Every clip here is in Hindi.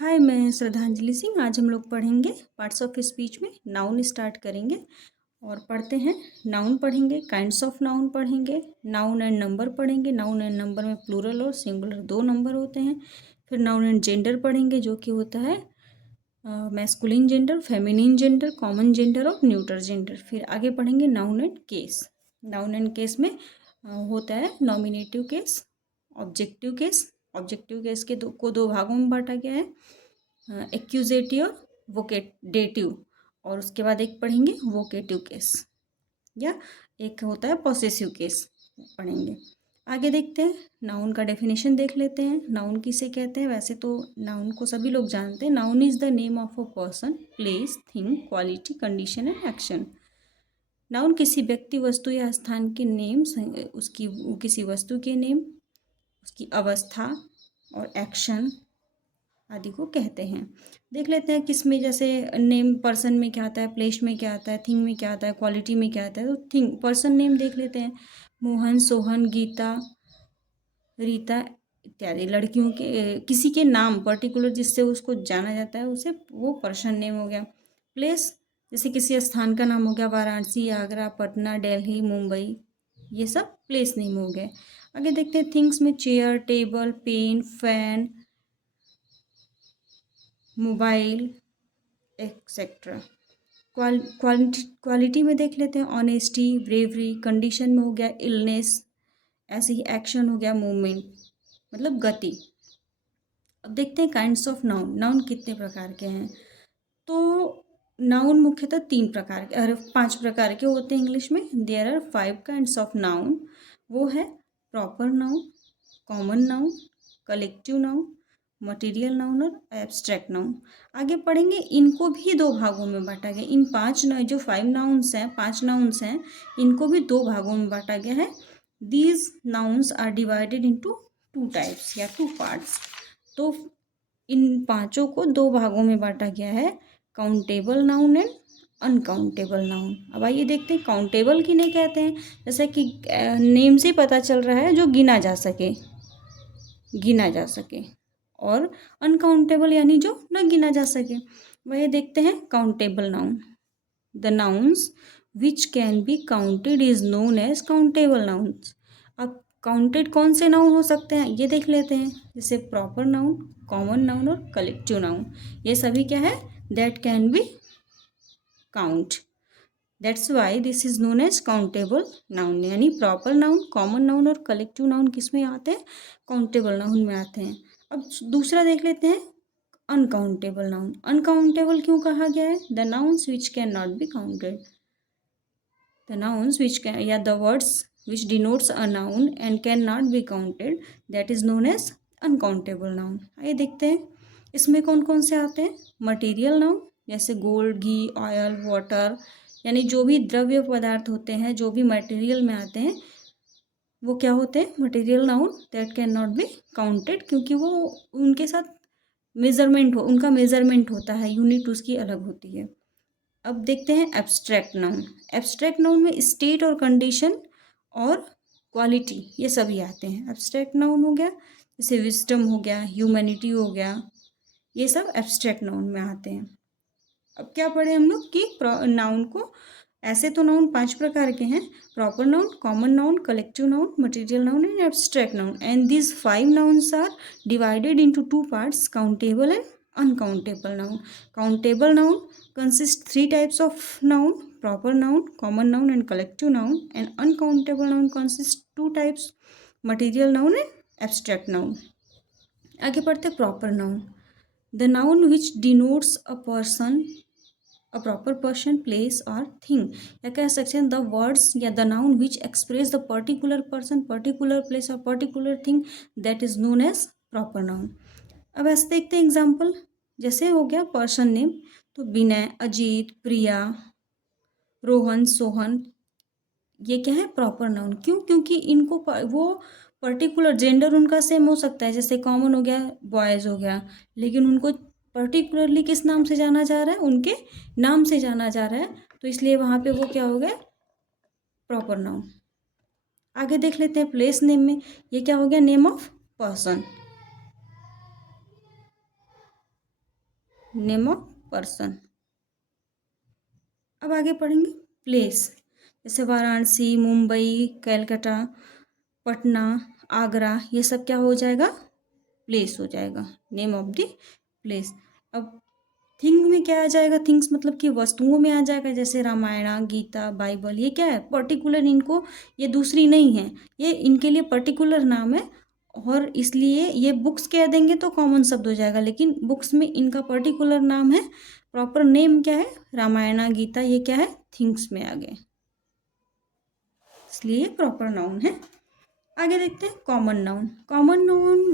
हाय, मैं श्रद्धांजलि सिंह। आज हम लोग पढ़ेंगे पार्ट्स ऑफ स्पीच में नाउन स्टार्ट करेंगे और पढ़ते हैं। नाउन पढ़ेंगे, काइंड्स ऑफ नाउन पढ़ेंगे, नाउन एंड नंबर पढ़ेंगे। नाउन एंड नंबर में प्लूरल और सिंगुलर दो नंबर होते हैं। फिर नाउन एंड जेंडर पढ़ेंगे, जो कि होता है masculine gender, feminine gender, common gender और न्यूटर जेंडर। फिर आगे पढ़ेंगे noun and case. Noun and case में होता है nominative case, objective case. Objective case के दो भागों में बांटा गया है, एक्यूजेटिव और वोकेडेटिव। और उसके बाद एक पढ़ेंगे वोकेटिव केस, या एक होता है पॉसेसिव केस पढ़ेंगे। आगे देखते हैं, नाउन का डेफिनेशन देख लेते हैं। नाउन किसे कहते हैं? वैसे तो नाउन को सभी लोग जानते हैं। Noun is the name of a person, place, thing, quality, condition and action. Noun किसी व्यक्ति, वस्तु या स्थान के नेम, उसकी किसी वस्तु के नेम, उसकी अवस्था और एक्शन आदि को कहते हैं। देख लेते हैं किस में, जैसे नेम पर्सन में क्या आता है, प्लेस में क्या आता है, थिंग में क्या आता है, क्वालिटी में क्या आता है। तो थिंग पर्सन नेम देख लेते हैं, मोहन, सोहन, गीता, रीता इत्यादि। लड़कियों के किसी के नाम पर्टिकुलर जिससे उसको जाना जाता है, उसे वो पर्सन नेम हो गया। प्लेस जैसे किसी स्थान का नाम हो गया, वाराणसी, आगरा, पटना, दिल्ली, मुंबई, ये सब प्लेस नेम हो गए। आगे देखते हैं थिंग्स में chair, table, pen, fan, mobile etcetera. Quality में देख लेते हैं ऑनेस्टी, ब्रेवरी। कंडीशन में हो गया इलनेस। ऐसे ही एक्शन हो गया मूवमेंट, मतलब गति। अब देखते हैं काइंड्स ऑफ नाउन। नाउन कितने प्रकार के हैं? तो नाउन मुख्यतः 5 प्रकार के होते हैं इंग्लिश में। There are 5 kinds of noun. वो है proper noun, common noun, collective noun, material noun और एब्स्ट्रैक्ट नाउन। आगे पढ़ेंगे, इनको भी दो भागों में बांटा गया। इन 5 नाउन्स हैं, 5 नाउन्स हैं, इनको भी दो भागों में बांटा गया है। These nouns are divided into 2 types या 2 पार्ट्स। तो इन पांचों को दो भागों में बांटा गया है, countable noun and uncountable noun. अब आइए देखते हैं काउंटेबल किन्हें कहते हैं। जैसे कि नेम से पता चल रहा है, जो गिना जा सके, और अनकाउंटेबल यानी जो न गिना जा सके। वही देखते हैं countable noun. The nouns which can be counted is known as countable nouns. अब काउंटेड कौन से नाउन हो सकते हैं ये देख लेते हैं, जैसे प्रॉपर नाउन, कॉमन नाउन और कलेक्टिव नाउन। ये सभी क्या है? That can be count. That's why this is known as countable noun. यानी प्रॉपर नाउन, कॉमन नाउन और कलेक्टिव नाउन किस में आते हैं? काउंटेबल नाउन में आते हैं। अब दूसरा देख लेते हैं अनकाउंटेबल नाउन। अनकाउंटेबल क्यों कहा गया है? The nouns which can not be counted. The nouns which can, या the words which denotes a noun and cannot be counted, that is known as uncountable noun। आइए देखते हैं इसमें कौन कौन से आते हैं। मटेरियल नाउन, जैसे गोल्ड, घी, ऑयल, वाटर, यानी जो भी द्रव्य पदार्थ होते हैं, जो भी मटेरियल में आते हैं, वो क्या होते हैं? Material noun. That can not be counted, क्योंकि वो उनके साथ उनका मेजरमेंट होता है, यूनिट उसकी अलग होती है। अब देखते हैं एब्स्ट्रैक्ट नाउन। एब्स्ट्रैक्ट नाउन में स्टेट और कंडीशन और क्वालिटी ये सभी आते हैं। एब्स्ट्रैक्ट नाउन हो गया, जैसे विजडम हो गया, ह्यूमैनिटी हो गया, ये सब एब्स्ट्रैक्ट नाउन में आते हैं। अब क्या पढ़े हम लोग कि नाउन को, ऐसे तो नाउन 5 प्रकार के हैं, proper noun, common noun, collective noun, material noun and abstract noun. And these 5 nouns are divided into 2 parts, countable and uncountable noun. Countable noun consists 3 types of noun: proper noun, common noun and collective noun. And uncountable noun consists 2 types: material noun and abstract noun. आगे पढ़ते proper noun. The noun which denotes a person, a proper person, place or thing. या कह सकते हैं the words या the noun which express the particular person, particular place or particular thing, that is known as proper noun. अब ऐसे देखते हैं एग्जाम्पल। जैसे हो गया पर्सन नेम, तो विनय, अजीत, प्रिया, रोहन, सोहन, ये क्या है? Proper noun. क्यों? क्योंकि इनको वो पर्टिकुलर जेंडर उनका सेम हो सकता है, जैसे कॉमन हो गया, बॉयज़ हो गया, लेकिन उनको पर्टिकुलरली किस नाम से जाना जा रहा है? उनके नाम से जाना जा रहा है, तो इसलिए वहाँ पे वो क्या हो गया? Proper noun. आगे देख लेते हैं प्लेस नेम में, ये क्या हो गया? Name of person. Name of person. अब आगे पढ़ेंगे प्लेस, जैसे वाराणसी, मुंबई, कलकत्ता, पटना, आगरा, ये सब क्या हो जाएगा, प्लेस हो जाएगा, नेम ऑफ द प्लेस। अब थिंग में क्या आ जाएगा, थिंग्स मतलब कि वस्तुओं में आ जाएगा, जैसे रामायण, गीता, बाइबल, ये क्या है, पर्टिकुलर, इनको, ये दूसरी नहीं है, ये इनके लिए पर्टिकुलर नाम है, और इसलिए ये बुक्स कह देंगे तो कॉमन शब्द हो जाएगा, लेकिन बुक्स में इनका पर्टिकुलर नाम है, प्रॉपर नेम क्या है, रामायण, गीता, ये क्या है, थिंग्स में आ गए, इसलिए प्रॉपर नाउन है। आगे देखते हैं कॉमन नाउन। कॉमन नाउन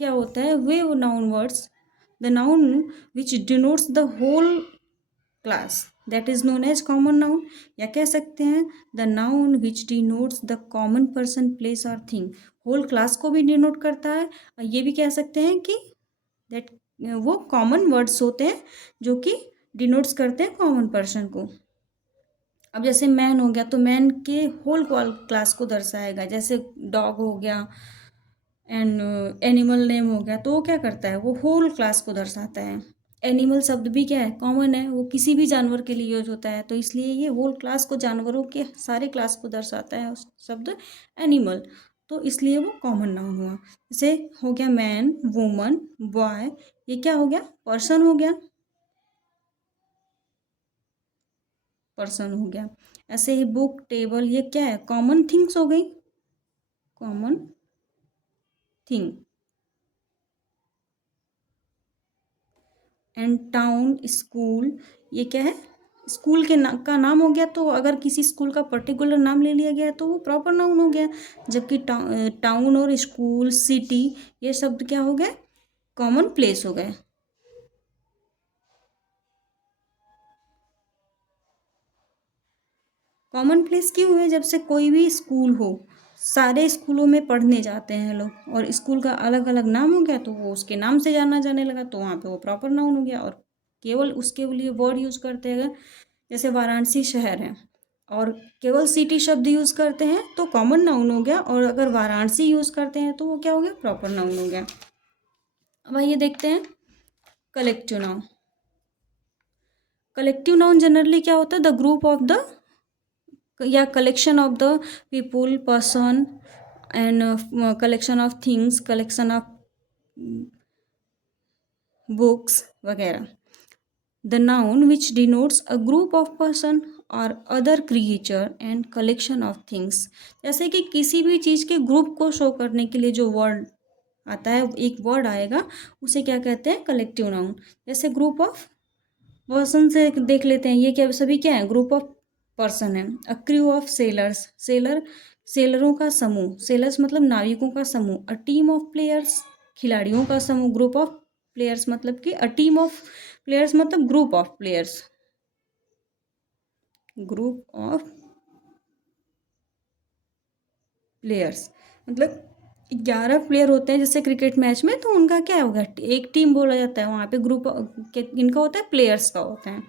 क्या होता है, वे noun words, the noun which denotes the whole class, that is known as common noun, या कह सकते हैं the noun which denotes the common person, place और थिंग, होल क्लास को भी डिनोट करता है, और ये भी कह सकते हैं कि दैट वो कॉमन वर्ड्स होते हैं जो कि डिनोट्स करते हैं कॉमन पर्सन को। अब जैसे मैन हो गया तो मैन के होल क्लास को दर्शाएगा, जैसे डॉग हो गया एंड एनिमल नेम हो गया, तो वो क्या करता है, वो होल क्लास को दर्शाता है। एनिमल शब्द भी क्या है, कॉमन है, वो किसी भी जानवर के लिए यूज होता है, तो इसलिए ये होल क्लास को, जानवरों के सारे क्लास को दर्शाता है उस शब्द एनिमल, तो इसलिए वो कॉमन नाउन हुआ। जैसे हो गया मैन, वुमन, बॉय, ये क्या हो गया, पर्सन हो गया, पर्सन हो गया। ऐसे ही बुक, टेबल, ये क्या है, कॉमन थिंग्स हो गई, common thing. And town, school, ये क्या है, स्कूल के का नाम हो गया, तो अगर किसी स्कूल का पर्टिकुलर नाम ले लिया गया तो वो प्रॉपर नाउन हो गया, जबकि टाउन और स्कूल, सिटी, ये शब्द क्या हो गए, कॉमन प्लेस हो गए। कॉमन प्लेस क्यों हुए, जब से कोई भी स्कूल हो, सारे स्कूलों में पढ़ने जाते हैं लोग, और स्कूल का अलग अलग नाम हो गया तो वो उसके नाम से जाना जाने लगा, तो वहाँ पे वो प्रॉपर नाउन हो गया, और केवल उसके लिए वर्ड यूज करते हैं, जैसे वाराणसी शहर है और केवल सिटी शब्द यूज करते हैं तो कॉमन नाउन हो गया, और अगर वाराणसी यूज करते हैं तो वो क्या हो गया, प्रॉपर नाउन हो गया। अब आइए देखते हैं collective noun. Collective noun generally क्या होता है, द ग्रुप ऑफ द, या collection of the people, person, and collection of things, collection of books वगैरह। The noun which denotes a group of person or other creature and collection of things, जैसे कि किसी भी चीज़ के ग्रुप को शो करने के लिए जो वर्ड आता है, एक वर्ड आएगा, उसे क्या कहते हैं, कलेक्टिव नाउन। जैसे ग्रुप ऑफ पर्सन से देख लेते हैं, ये क्या, सभी क्या है, ग्रुप ऑफ पर्सन है। A crew of sailors, sailor, सेलरों का समूह, सेलर्स मतलब नाविकों का समूह। अ टीम ऑफ प्लेयर्स, खिलाड़ियों का समूह। ग्रुप ऑफ प्लेयर्स मतलब कि, अ टीम ऑफ प्लेयर्स मतलब group of players, group of players मतलब 11 प्लेयर होते हैं जैसे क्रिकेट मैच में, तो उनका क्या होगा, एक टीम बोला जाता है, वहाँ पे ग्रुप इनका होता है, प्लेयर्स का होता है।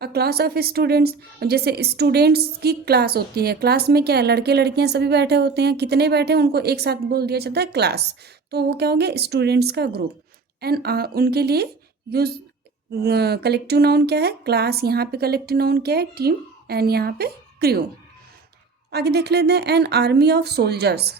अ क्लास ऑफ स्टूडेंट्स, जैसे स्टूडेंट्स की क्लास होती है, क्लास में क्या है, लड़के लड़कियां सभी बैठे होते हैं, कितने बैठे हैं उनको एक साथ बोल दिया जाता है क्लास, तो वो क्या हो गया, स्टूडेंट्स का ग्रुप। एंड उनके लिए यूज कलेक्टिव नाउन क्या है, क्लास, यहाँ पे कलेक्टिव नाउन क्या है, टीम, एंड यहाँ पे क्रू। आगे देख लेते हैं an army of soldiers,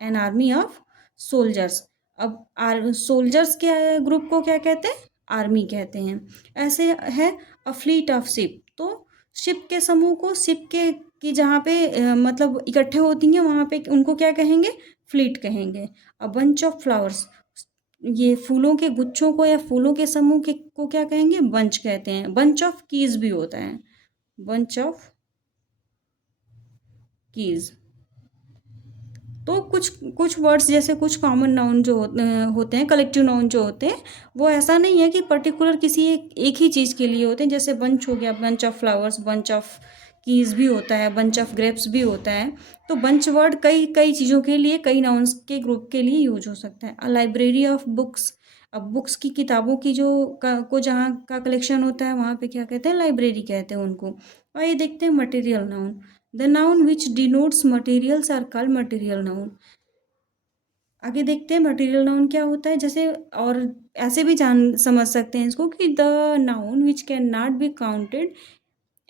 an army of soldiers. अब सोल्जर्स के ग्रुप को क्या कहते हैं, आर्मी कहते हैं। ऐसे है अ फ्लीट ऑफ शिप, तो शिप के समूह को, शिप के कि जहाँ पे मतलब इकट्ठे होती हैं वहाँ पे उनको क्या कहेंगे, फ्लीट कहेंगे। अ बंच ऑफ फ्लावर्स, ये फूलों के गुच्छों को या फूलों के समूह के को क्या कहेंगे, बंच कहते हैं। बंच ऑफ कीज भी होता है, बंच ऑफ कीज। तो कुछ कुछ वर्ड्स, जैसे कुछ कॉमन नाउन जो होते हैं, कलेक्टिव नाउन जो होते हैं, वो ऐसा नहीं है कि पर्टिकुलर किसी एक ही चीज़ के लिए होते हैं। जैसे बंच हो गया, bunch of flowers, bunch of keys भी होता है, बंच ऑफ ग्रेप्स भी होता है। तो बंच वर्ड कई कई चीज़ों के लिए, कई नाउन्स के ग्रुप के लिए यूज हो सकता है। अ लाइब्रेरी ऑफ बुक्स, अब बुक्स की, किताबों की जो को जहाँ का कलेक्शन होता है वहाँ पे क्या कहते हैं, लाइब्रेरी कहते हैं उनको। और ये देखते हैं material noun, the noun which denotes materials are called material noun. आगे देखते हैं मटेरियल नाउन क्या होता है। जैसे और ऐसे भी जान समझ सकते हैं इसको कि the noun which can not be counted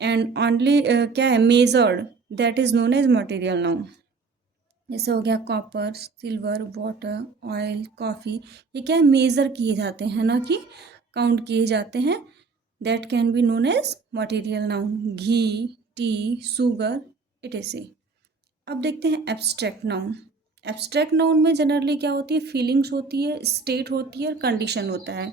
and only क्या है measured, that is known as material noun. जैसे हो गया copper, silver, water, oil, coffee, ये क्या है मेज़र किए जाते हैं ना कि काउंट किए जाते हैं, that can be known as material noun. Ghee, tea, sugar, it is a. अब देखते हैं एब्स्ट्रैक्ट नाउन। एब्स्ट्रैक्ट नाउन में जनरली क्या होती है, फीलिंग्स होती है, स्टेट होती है और कंडीशन होता है।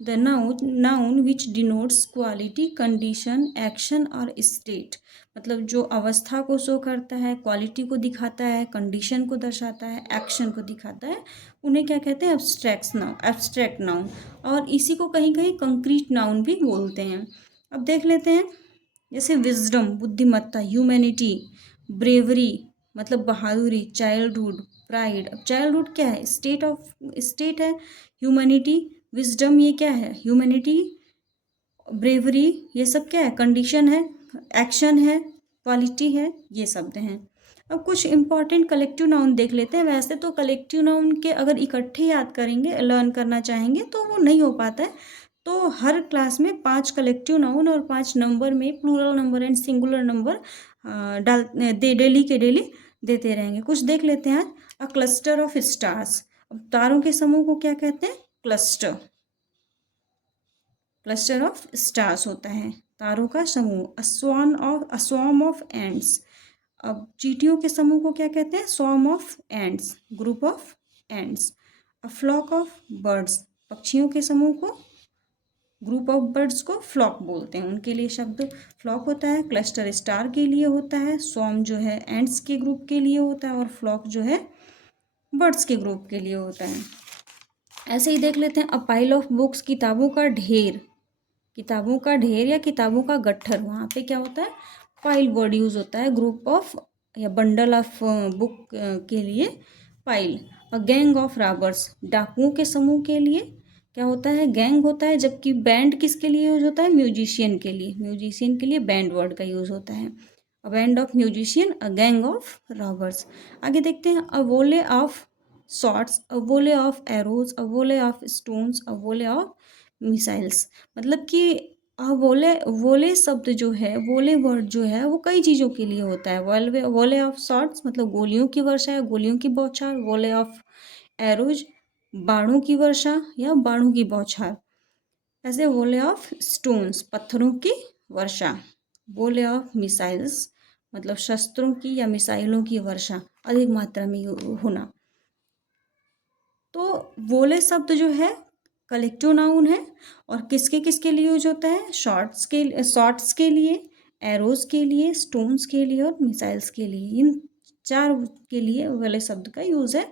The noun which denotes quality, condition, action और स्टेट, मतलब जो अवस्था को शो करता है, क्वालिटी को दिखाता है, कंडीशन को दर्शाता है, एक्शन को दिखाता है, उन्हें क्या कहते हैं, एब्स्ट्रैक्ट नाउन। और इसी को कहीं कहीं कंक्रीट नाउन भी बोलते हैं। अब देख लेते हैं, जैसे विजडम बुद्धिमत्ता, ह्यूमैनिटी ब्रेवरी मतलब बहादुरी, चाइल्डहुड प्राइड। अब चाइल्डहुड क्या है, स्टेट है, ह्यूमैनिटी विजडम ये क्या है, ह्यूमैनिटी ब्रेवरी ये सब क्या है, कंडीशन है, एक्शन है, क्वालिटी है, ये शब्द हैं। अब कुछ इंपॉर्टेंट कलेक्टिव नाउन देख लेते हैं। वैसे तो कलेक्टिव नाउन के अगर इकट्ठे याद करेंगे, लर्न करना चाहेंगे तो वो नहीं हो पाता है। तो हर क्लास में 5 कलेक्टिव नाउन और 5 नंबर में plural number and singular number daily के डेली देते रहेंगे। कुछ देख लेते हैं। अ क्लस्टर ऑफ स्टार्स, अब तारों के समूह को क्या कहते हैं, क्लस्टर। क्लस्टर ऑफ स्टार्स होता है तारों का समूह। अ स्वॉर्म ऑफ एंड्स, अब चींटियों के समूह को क्या कहते हैं, swarm of ants, group of ants. A flock of birds, पक्षियों के समूह को, ग्रुप ऑफ बर्ड्स को फ्लॉक बोलते हैं, उनके लिए शब्द फ्लॉक होता है। क्लस्टर स्टार के लिए होता है, स्वॉर्म जो है एंड्स के ग्रुप के लिए होता है, और फ्लॉक जो है बर्ड्स के ग्रुप के लिए होता है। ऐसे ही देख लेते हैं। अ पाइल ऑफ बुक्स, किताबों का ढेर, किताबों का ढेर या किताबों का गट्ठर, वहाँ पे क्या होता है, पाइल वर्ड यूज होता है। ग्रुप ऑफ या बंडल ऑफ बुक के लिए पाइल। और गैंग ऑफ रॉबर्स, डाकुओं के समूह के लिए क्या होता है, गैंग होता है। जबकि बैंड किसके लिए यूज होता है, म्यूजिशियन के लिए, म्यूजिशियन के लिए बैंड वर्ड का यूज होता है। A band of musician, a gang of robbers. आगे देखते हैं। A volley of shots, a volley of arrows, a volley of stones, a volley of missiles, मतलब कि वोले वोले शब्द जो है, वोले वर्ड जो है वो कई चीज़ों के लिए होता है। वोले ऑफ शॉट्स मतलब गोलियों की वर्षा या गोलियों की बौछार। वोले ऑफ एरोज बाणों की वर्षा या बाणों की बौछार। ऐसे वोले ऑफ स्टोन्स पत्थरों की वर्षा। वोले ऑफ मिसाइल्स मतलब शस्त्रों की या मिसाइलों की वर्षा अधिक मात्रा में होना। तो वोले शब्द जो है कलेक्टिव नाउन है और किसके किसके लिए यूज होता है, शॉर्ट्स के लिए, एरोज के लिए, स्टोन्स के लिए और मिसाइल्स के लिए। इन 4 के लिए वाले शब्द का यूज है।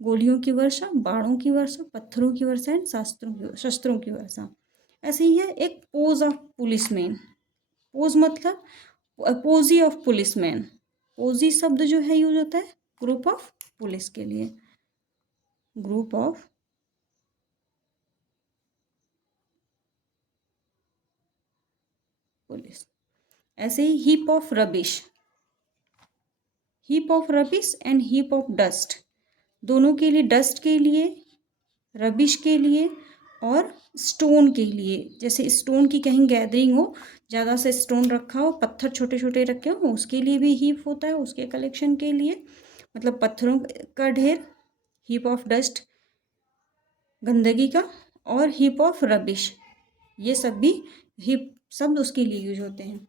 गोलियों की वर्षा, बाणों की वर्षा, पत्थरों की वर्षा एंड शस्त्रों की वर्षा। ऐसे ही है एक पोज ऑफ पुलिसमैन। पोज मतलब पोजी ऑफ पुलिसमैन। पोजी शब्द जो है यूज होता है ग्रुप ऑफ पुलिस के लिए, ग्रुप ऑफ पुलिस। ऐसे ही heap of rubbish and heap of dust, दोनों के लिए, डस्ट के लिए, रबिश के लिए और स्टोन के लिए। जैसे स्टोन की कहीं गैदरिंग हो, ज़्यादा से स्टोन रखा हो, पत्थर छोटे छोटे रखे हो, उसके लिए भी हीप होता है, उसके कलेक्शन के लिए, मतलब पत्थरों का ढेर। हीप ऑफ डस्ट गंदगी का, और हीप ऑफ रबिश ये सब भी हीप शब्द उसके लिए यूज होते हैं,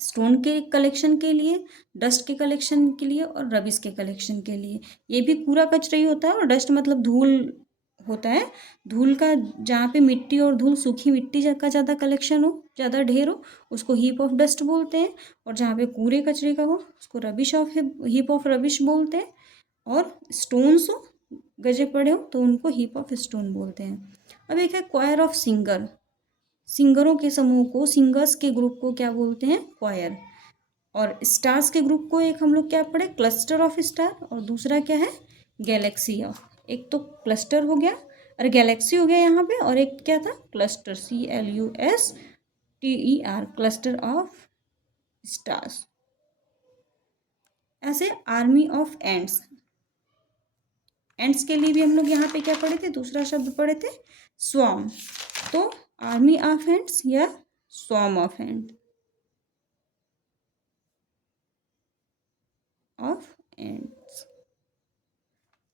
स्टोन के कलेक्शन के लिए, डस्ट के कलेक्शन के लिए और रबिश के कलेक्शन के लिए। ये भी कूड़ा कचरा ही होता है, और डस्ट मतलब धूल होता है। धूल का जहाँ पे मिट्टी और धूल, सूखी मिट्टी का ज़्यादा कलेक्शन हो, ज़्यादा ढेर हो, उसको हीप ऑफ डस्ट बोलते हैं। और जहाँ पे कूड़े कचरे का हो उसको हीप ऑफ रबिश बोलते हैं। और स्टोन्स हो, गजे पड़े हो, तो उनको हीप ऑफ स्टोन बोलते हैं। अब एक है क्वायर ऑफ सिंगर, सिंगरों के समूह को, सिंगर्स के ग्रुप को क्या बोलते हैं, क्वायर। और स्टार्स के ग्रुप को एक हम लोग क्या पढ़े, क्लस्टर ऑफ स्टार, और दूसरा क्या है, गैलेक्सी ऑफ। एक तो क्लस्टर हो गया और गैलेक्सी हो गया यहाँ पे, और एक क्या था, cluster, CLUSTER, cluster of stars. ऐसे आर्मी ऑफ एंड्स, एंड्स के लिए भी हम लोग यहाँ पे क्या पढ़े थे, दूसरा शब्द पढ़े थे स्वॉर्म। तो आर्मी ऑफ एंड्स या swarm of and ends,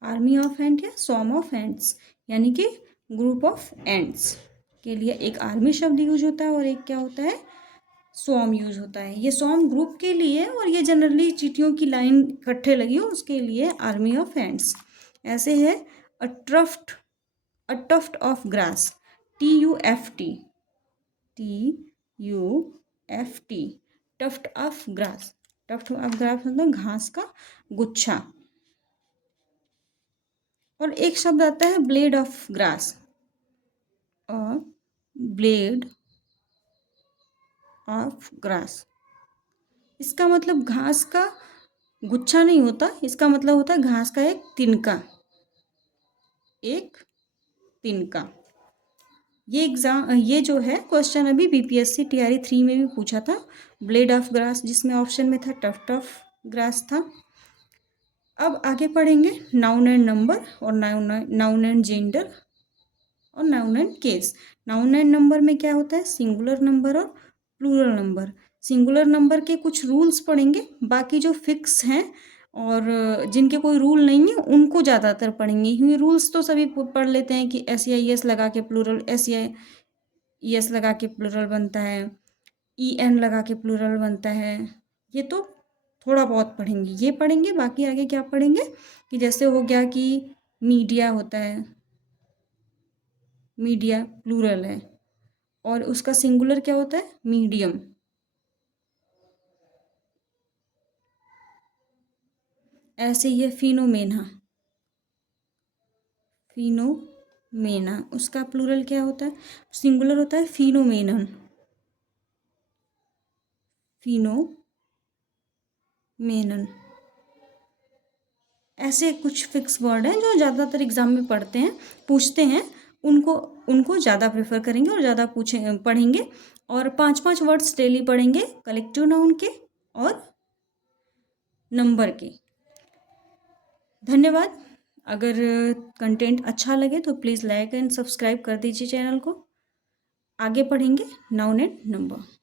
army of and या स्वॉर्म ऑफ एंड्स, यानी कि ग्रुप ऑफ एंड्स के लिए एक आर्मी शब्द यूज होता है और एक क्या होता है, स्वॉर्म यूज होता है। ये स्वॉर्म ग्रुप के लिए, और ये जनरली चींटियों की लाइन इकट्ठे लगी हो उसके लिए आर्मी ऑफ एंड्स। ऐसे है a tuft of grass, TUFT, TUFT, tuft of grass. Tuft of grass मतलब घास का गुच्छा। और एक शब्द आता है blade of grass, blade of grass. इसका मतलब घास का गुच्छा नहीं होता, इसका मतलब होता है घास का एक तिनका, एक तिनका। ये जो है क्वेश्चन अभी BPSC TRE 3 में भी पूछा था, ब्लेड ऑफ ग्रास, जिसमें ऑप्शन में था टफ्ट ऑफ ग्रास था। अब आगे पढ़ेंगे नाउन एंड नंबर और नाउन एंड जेंडर और noun and case. Noun and number में क्या होता है, सिंगुलर नंबर और प्लूरल नंबर। सिंगुलर नंबर के कुछ रूल्स पढ़ेंगे, बाकी जो फिक्स हैं और जिनके कोई रूल नहीं है उनको ज़्यादातर पढ़ेंगे, क्योंकि रूल्स तो सभी पढ़ लेते हैं कि SEIS लगा के प्लूरल, SEIS लगा के प्लूरल बनता है, EN लगा के प्लूरल बनता है। ये तो थोड़ा बहुत पढ़ेंगे, ये पढ़ेंगे। बाकी आगे क्या पढ़ेंगे कि जैसे हो गया कि मीडिया होता है, मीडिया प्लूरल है, और उसका सिंगुलर क्या होता है, मीडियम। ऐसे ही है फिनोमेना, फिनोमेना, उसका प्लूरल क्या होता है, सिंगुलर होता है फिनोमेनन, फिनोमेनन। ऐसे कुछ फिक्स वर्ड हैं जो ज़्यादातर एग्जाम में पढ़ते हैं, पूछते हैं, उनको ज़्यादा प्रेफर करेंगे और ज़्यादा पढ़ेंगे। और 5-5 वर्ड्स डेली पढ़ेंगे, कलेक्टिव नाउन के और नंबर के। धन्यवाद। अगर कंटेंट अच्छा लगे तो प्लीज़ लाइक एंड सब्सक्राइब कर दीजिए चैनल को। आगे पढ़ेंगे नाउन एंड नंबर।